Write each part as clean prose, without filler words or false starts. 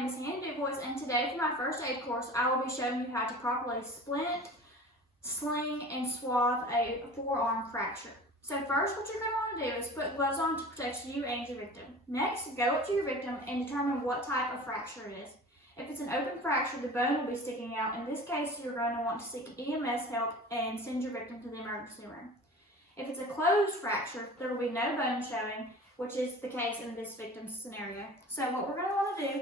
name is Kine, and today for my first aid course, I will be showing you how to properly splint, sling, and swathe a forearm fracture. So first, what you're going to want to do is put gloves on to protect you and your victim. Next, go up to your victim and determine what type of fracture it is. If it's an open fracture, the bone will be sticking out. In this case, you're going to want to seek EMS help and send your victim to the emergency room. If it's a closed fracture, there will be no bone showing, which is the case in this victim's scenario. So what we're going to want to do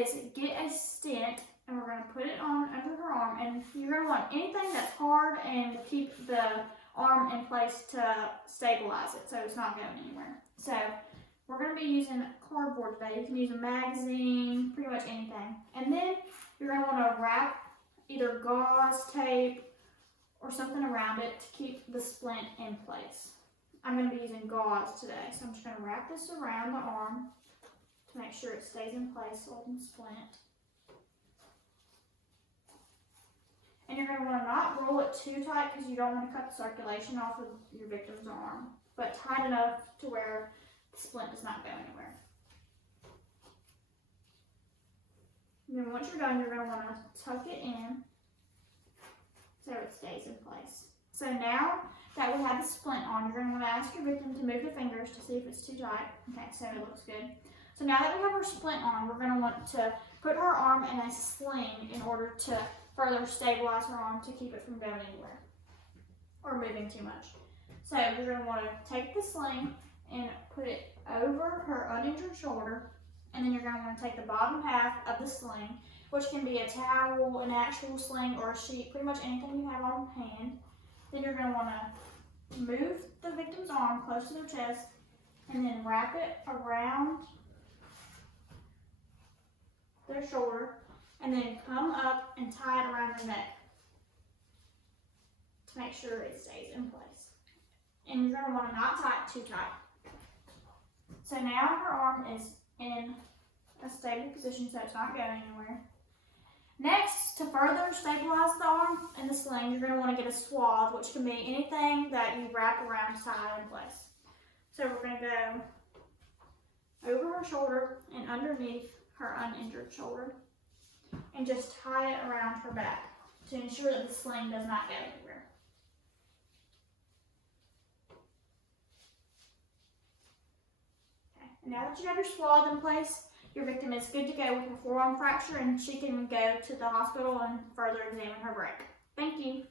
is get a stent, and we're going to put it on under her arm, and you're going to want anything that's hard and keep the arm in place to stabilize it so it's not going anywhere. So we're going to be using cardboard today. You can use a magazine, pretty much anything. And then you're going to want to wrap either gauze, tape, or something around it to keep the splint in place. I'm going to be using gauze today, so I'm just going to wrap this around the arm to make sure it stays in place so it can splint. And you're going to want to not roll it too tight because you don't want to cut the circulation off of your victim's arm, but tight enough to where the splint does not go anywhere. And then once you're done, you're going to want to tuck it in so it stays in place. So now that we have the splint on, you're going to want to ask your victim to move the fingers to see if it's too tight. Okay, so it looks good. So now that we have our splint on, we're going to want to put her arm in a sling in order to further stabilize her arm to keep it from going anywhere or moving too much. So you're going to want to take the sling and put it over her uninjured shoulder, and then you're going to want to take the bottom half of the sling, which can be a towel, an actual sling, or a sheet, pretty much anything you have on hand. Then you're going to want to move the victim's arm close to their chest and then wrap it around their shoulder and then come up and tie it around their neck to make sure it stays in place. And you're going to want to not tie it too tight. So now her arm is in a stable position so it's not going anywhere. Next, to further stabilize the arm and the sling, you're going to want to get a swathe, which can be anything that you wrap around to tie it in place. So we're going to go over her shoulder and underneath her uninjured shoulder and just tie it around her back to ensure that the sling does not go anywhere. Okay, and now that you have your swathe in place, your victim is good to go with her forearm fracture, and she can go to the hospital and further examine her break. Thank you.